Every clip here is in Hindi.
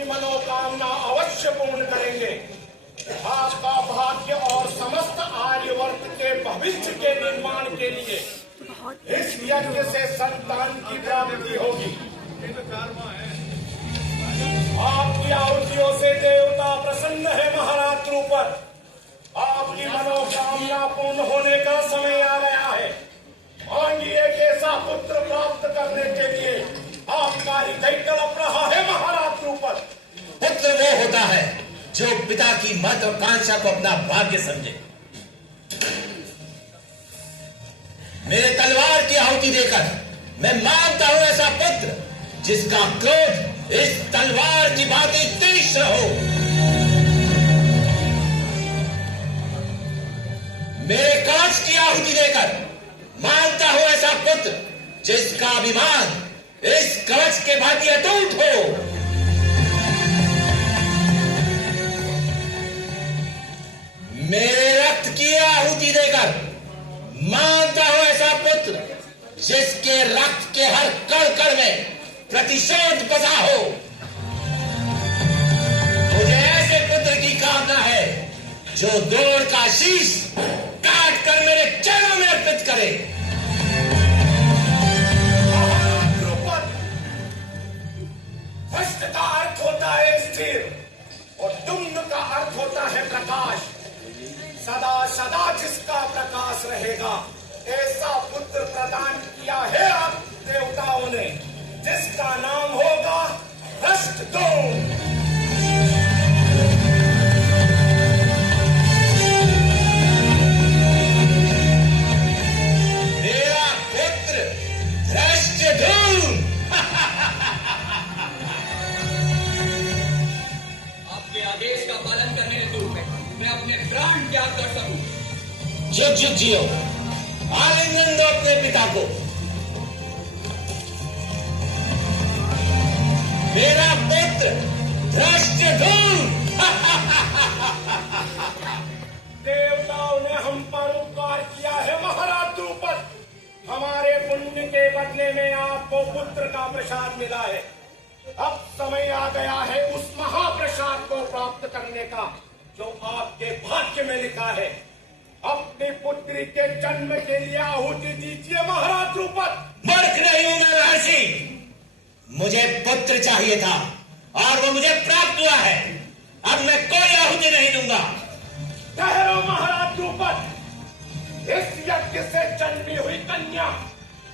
मनोकामना अवश्य पूर्ण करेंगे। आपका भाग्य और समस्त आर्यवर्त के भविष्य के निर्माण के लिए इस यज्ञ से संतान की प्राप्ति होगी। आपकी आहुतियों से देवता प्रसन्न है महाराज द्रुपद। आपकी मनोकामना पूर्ण होने का समय आ गया है। मांगिए एक ऐसा पुत्र प्राप्त करने के लिए आपका हृदय तड़प रहा है महाराज द्रुपद। पुत्र वो होता है जो पिता की महत्वाकांक्षा को अपना भाग्य समझे। मेरे तलवार की आहुति देकर मैं मांगता हूं ऐसा पुत्र जिसका क्रोध इस तलवार की भांति तीक्ष्ण हो। मेरे कवच की आहुति देकर मांगता हूं ऐसा पुत्र जिसका अभिमान इस कवच के भांति अटूट हो। मेरे रक्त की आहुति देकर मांगता हूं ऐसा पुत्र जिसके रक्त के हर कण कण में प्रतिशोध बसा हो। मुझे ऐसे पुत्र की कामना है जो द्रोण का शीश काट कर मेरे चरणों में अर्पित करे। हस्त का अर्थ होता है स्थिर और दुम्न का अर्थ होता है प्रकाश। सदा सदा जिसका प्रकाश रहेगा ऐसा पुत्र प्रदान किया है आप देवताओं ने, जिसका नाम होगा हस्तद्रोण। मेरा पुत्र हस्तद्रोण। आपके आदेश का पालन करने हेतु मैं अपने प्राण त्याग कर सकूं। जुग जियो, आलिंगन दो अपने पिता को। मेरा पुत्र हस्तद्रोण। देवताओं ने हम पर उपकार किया है महाराज द्रुपद। हमारे पुण्य के बदले में आपको पुत्र का प्रसाद मिला है। अब समय आ गया है उस महाप्रसाद को प्राप्त करने का जो आपके भाग्य में लिखा है। अपनी पुत्री के जन्म के लिए आहुति दीजिए महाराज द्रुपद। मूर्ख नहीं हूं मैं महर्षि। मुझे पुत्र चाहिए था और वो मुझे प्राप्त हुआ है। अब मैं कोई आहुति नहीं दूंगा। ठहरो महाराज द्रुपद। इस यज्ञ से जन्मी हुई कन्या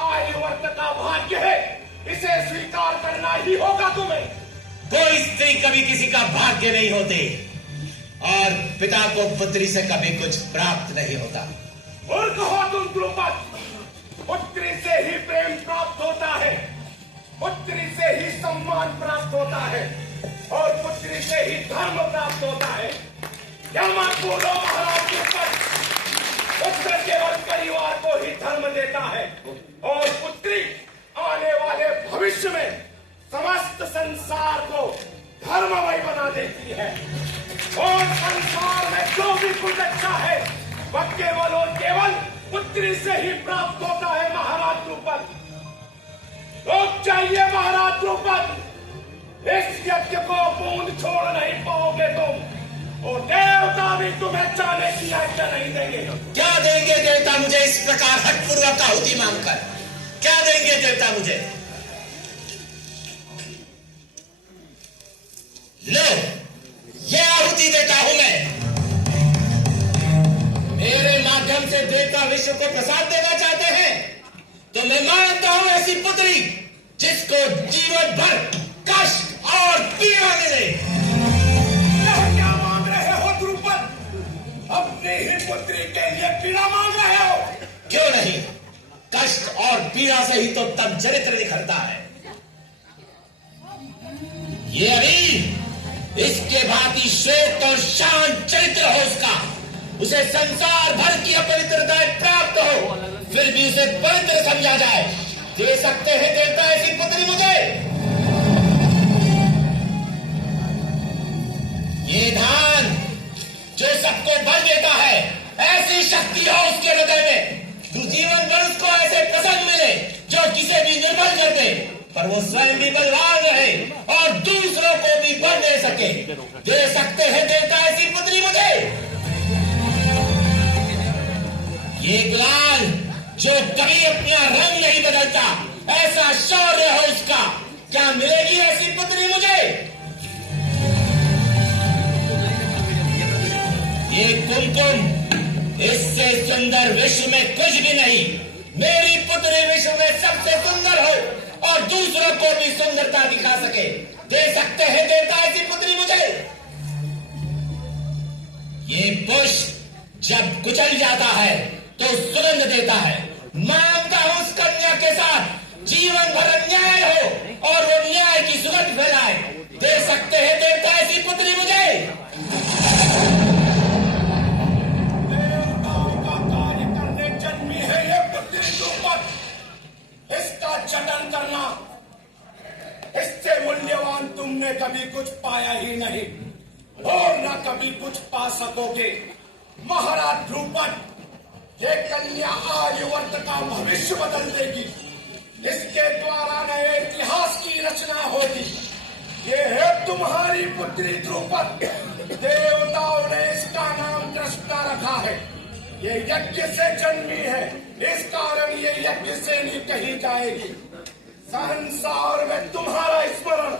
आर्यवर्त का भाग्य है। इसे स्वीकार करना ही होगा तुम्हें। कोई स्त्री कभी किसी का भाग्य नहीं होते और पिता को पुत्री से कभी कुछ प्राप्त नहीं होता। मूर्ख हो तुम द्रुपद। पुत्री से ही प्रेम प्राप्त होता है, पुत्री से ही सम्मान प्राप्त होता है और पुत्री से ही धर्म प्राप्त होता है। क्या मत बोलो महाराज द्रुपद। पुत्र केवल परिवार को ही धर्म देता है और पुत्री आने वाले भविष्य में समस्त संसार को धर्ममय बना देती है। और संसार में जो भी कुछ अच्छा है वह केवल और केवल पुत्री से ही प्राप्त होता है महाराज द्रुपद। रुक जाइए महाराज द्रुपद। इस यज्ञ को पूर्ण छोड़ नहीं पाओगे तुम। और देवता भी तुम्हें जाने की आज्ञा नहीं देंगे। क्या देंगे देवता मुझे इस प्रकार हठपूर्वक आहुति मांगकर? क्या देंगे देवता मुझे? लो, ये आहुति देता हूं मैं। मेरे माध्यम से देवता विश्व को प्रसाद देना चाहते हैं तो मैं मानता हूं ऐसी पुत्री जिसको जीवन भर कष्ट और पीड़ा मिले। यह क्या मांग रहे हो द्रुपद? अपनी ही पुत्री के लिए पीड़ा मांग रहे हो? क्यों नहीं, कष्ट और पीड़ा से ही तो तब चरित्र निखरता है। ये अभी इसके भांति श्वेत और शांत चरित्र हो उसका, उसे संसार भर की अपवित्रताएं प्राप्त हो, फिर भी उसे पवित्र समझा जाए। दे सकते हैं देवता ऐसी पुत्री मुझे? ये धान जो सबको बल देता है, ऐसी शक्ति हो उसके हृदय में, तो जीवन भर उसको ऐसे प्रसंग मिले जो किसे भी निर्बल कर दे, पर वो स्वयं भी बलवान रहे और दूसरों को भी बल दे सके। दे सकते हैं देवता ऐसी पुत्री मुझे? ये गुलाल जो कभी अपना रंग नहीं बदलता, ऐसा शौर्य हो उसका, क्या मिलेगी ऐसी पुत्री मुझे? ये कुमकुम, इससे सुंदर विश्व में कुछ भी नहीं। मेरी पुत्री विश्व में सबसे सुंदर हो और दूसरों को भी सुंदरता दिखा सके। दे सकते हैं देवता ऐसी पुत्री मुझे? ये पुष्प जब कुचल जाता है तो सुगंध देता है। मांगता हूं उस कन्या के साथ जीवन भर अन्याय हो और वो न्याय की सुगंध फैलाए। दे सकते हैं देवता ऐसी पुत्री मुझे? देवताओं का कार्य करने जन्मी है ये पुत्री द्रुपद। इसका जतन करना, इससे मूल्यवान तुमने कभी कुछ पाया ही नहीं और न कभी कुछ पा सकोगे। महाराज द्रुपद, ये कन्या आर्यवर्त का भविष्य बदल देगी। इसके द्वारा नए इतिहास की रचना होगी। ये है तुम्हारी पुत्री द्रुपद। देवताओं ने इसका नाम दृष्टा रखा है। ये यज्ञ से जन्मी है, इस कारण ये यज्ञ से नहीं कही जाएगी। संसार में तुम्हारा स्मरण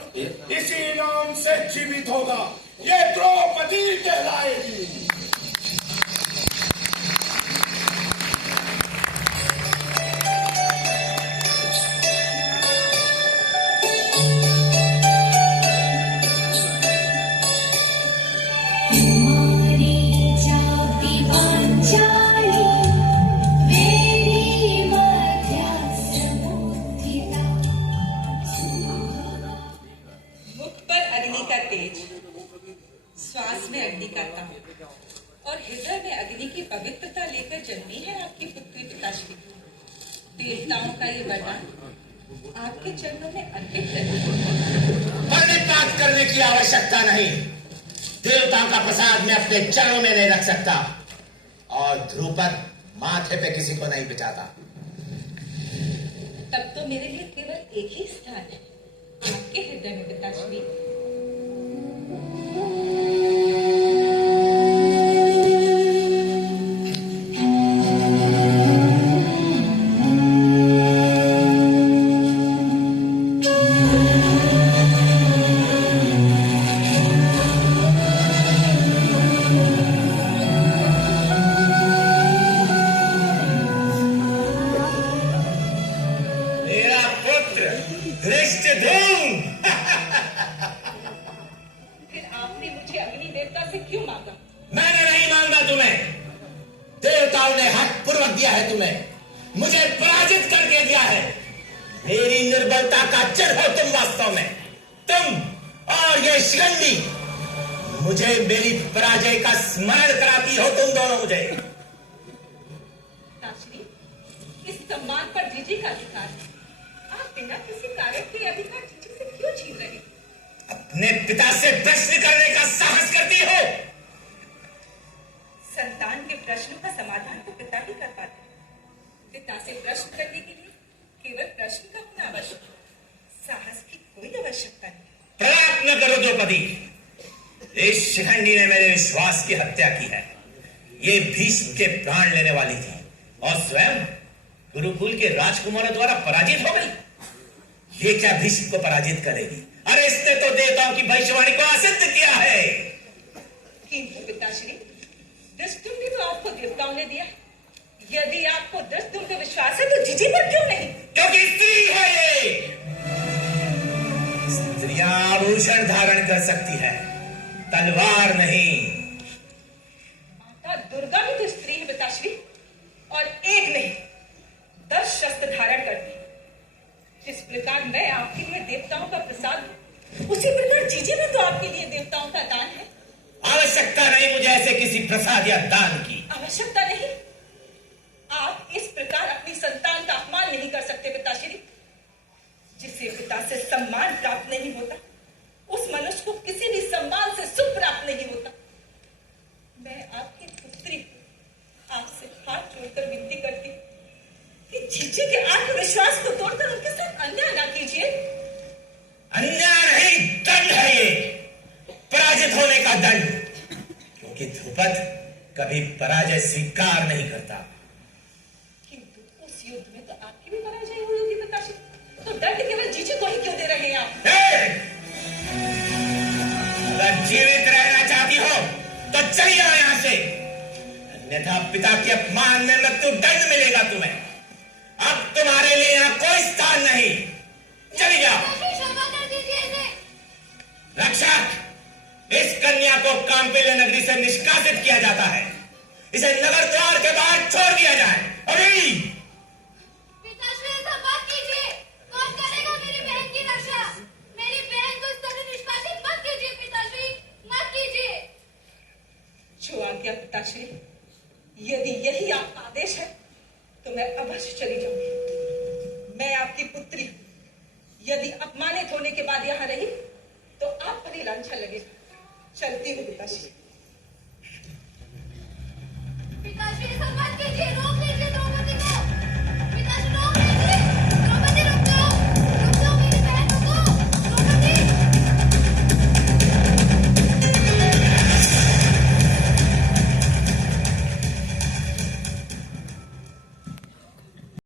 इसी नाम से जीवित होगा। ये द्रौपदी कहलाएगी। श्वास में अग्नि का ताप और हृदय में अग्नि की पवित्रता लेकर जन्मी है आपकी पुत्री पिताश्री। देवताओं का ये वरदान आपके चरणों में अर्पित प्राप्त करने की आवश्यकता नहीं। देवताओं का प्रसाद मैं अपने चरणों में नहीं रख सकता और ध्रुपद माथे पे किसी को नहीं बिठाता। तब तो मेरे लिए केवल एक ही स्थान है, आपके हृदय में पिताश्री। मैंने नहीं मांगा तुम्हें, देवताओं ने हक पूर्वक दिया है तुम्हें, मुझे पराजित करके दिया है। मेरी निर्बलता का चिन्ह हो तुम वास्तव में, तुम और ये शिखंडी। मुझे मेरी पराजय का स्मरण कराती हो तुम दोनों मुझे। ताश्री, इस सम्मान पर जीजी का अधिकार है। आप बिना किसी कारण के अधिकार जीजी से क्यों छीन रहे? अपने पिता से प्रश्न करने का साहस करती हो? संतान के प्रश्नों का समाधान तो पिता ही कर पाते हैं। पिता से प्रश्न करने के लिए केवल प्रश्न का होना आवश्यक है, साहस की कोई आवश्यकता नहीं। प्रलाप न करो द्रौपदी, इस शिखंडी ने मेरे विश्वास की हत्या की है। ये भीष्म के प्राण लेने वाली थी और स्वयं गुरुकुल के राजकुमारों द्वारा पराजित हो गई। ये क्या भीष्म को पराजित करेगी? अरे इसने तो देवताओं की भविष्यवाणी को असिद्ध किया है। किंतु पिताश्री, दृष्टुम भी तो आपको देवताओं ने दिया है। यदि आपको दृष्टुम पे विश्वास है तो जीजी पर क्यों नहीं? क्योंकि स्त्री है ये। स्त्रियां आभूषण धारण कर सकती है, तलवार नहीं। माता दुर्गा भी तो स्त्री है पिताश्री, और एक नहीं 10 शस्त्र धारण करती। जिस प्रकार मैं आपके लिए देवताओं का प्रसाद, उसी प्रकार जीजी भी तो आपके लिए देवताओं का दान है। आवश्यकता नहीं मुझे ऐसे किसी प्रसाद या दान की। आवश्यकता नहीं? आप इस प्रकार अपनी संतान का अपमान नहीं कर सकते पिताश्री। जिसे पिता से सम्मान प्राप्त नहीं होता, उस मनुष्य को किसी भी सम्मान से सुख प्राप्त नहीं होता। मैं आपकी पुत्री आपसे हाथ जोड़कर विनती करती कि जीजी के आत्मविश्वास को तोड़कर उनके साथ अन्याय ना कीजिए। अन्याय नहीं, दंड है ये, पराजित होने का दंड। क्योंकि ध्रुपद कभी पराजय स्वीकार नहीं करता। किंतु उस युद्ध में तो आपकी भी पराजय हुई होगी पिताश्री, तो दंड केवल जीजी को ही क्यों दे रहे हैं आप? अगर जीवित रहना चाहती हो तो चली जाओ यहां से, अन्यथा पिता के अपमान में मृत्यु दंड मिलेगा तुम्हें। अब तुम्हारे लिए यहां कोई स्थान नहीं, चली जाओ। रक्षक, इस कन्या को कांपिल्य नगरी से निष्कासित किया जाता है। इसे नगर द्वार के बाहर छोड़ दिया जाए। अभी पिताश्री ऐसा मत कीजिए। कौन करेगा मेरी बहन की रक्षा? मेरी बहन को इस तरह निष्कासित मत कीजिए पिताश्री, मत कीजिए। जो आज्ञा पिताश्री, यदि यही आपका आदेश है तो मैं अवश्य चली जाऊंगी। मैं आपकी पुत्री हूं। यदि अपमानित होने के बाद यहां रही तो आप पर ही लांछन लगेगा। चलती हूँ पिताश्री।